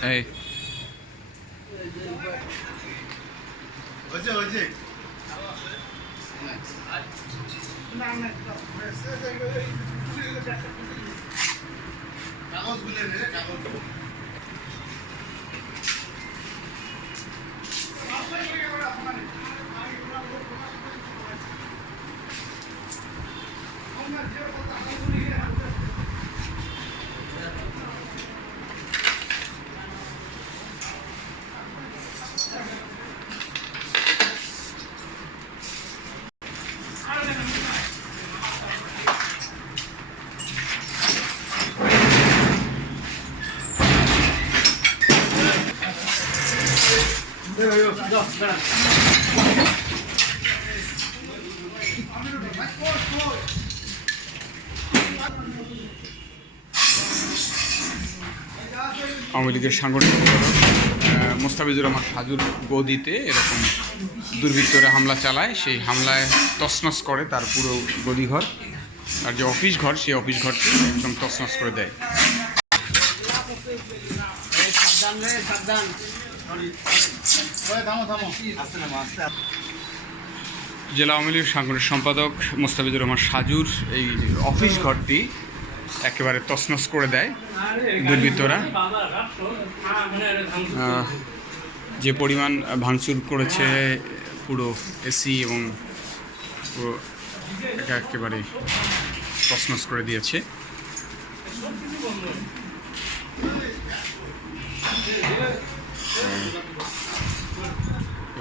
এই হয়েছে হয়েছে কাগজ গুলে নে কাগজ আওয়ামী লীগের সাংগঠনিক মোস্তাফিজুর রহমান সাজুর গদিতে এরকম দুর্বৃত্তরা হামলা চালায়। সেই হামলায় তছনছ করে তার পুরো গদিঘর। আর যে অফিস ঘর, সেই অফিস ঘরটি একদম তছনছ করে দেয়। জেলা আওয়ামী লীগের সাংগঠনিক সম্পাদক মোস্তাফিজুর রহমান সাজুর এই অফিস ঘরটি একেবারে তছনছ করে দেয় দুর্বৃত্তরা। যে পরিমাণ ভাঙচুর করেছে পুরো এসি এবং পুরো একেবারে তছনছ করে দিয়েছে।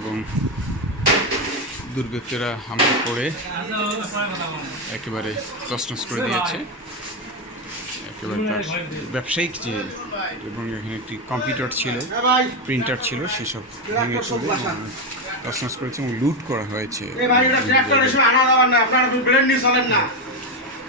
এবং দুর্বৃত্তরা হামলা করে একেবারে তছনছ করে দিয়েছে। একেবারে ব্যবসায়িক যে এবং এখানে একটি কম্পিউটার ছিল, প্রিন্টার ছিল, সেসব ভেঙে চলে তছনছ করেছে এবং লুট করা হয়েছে।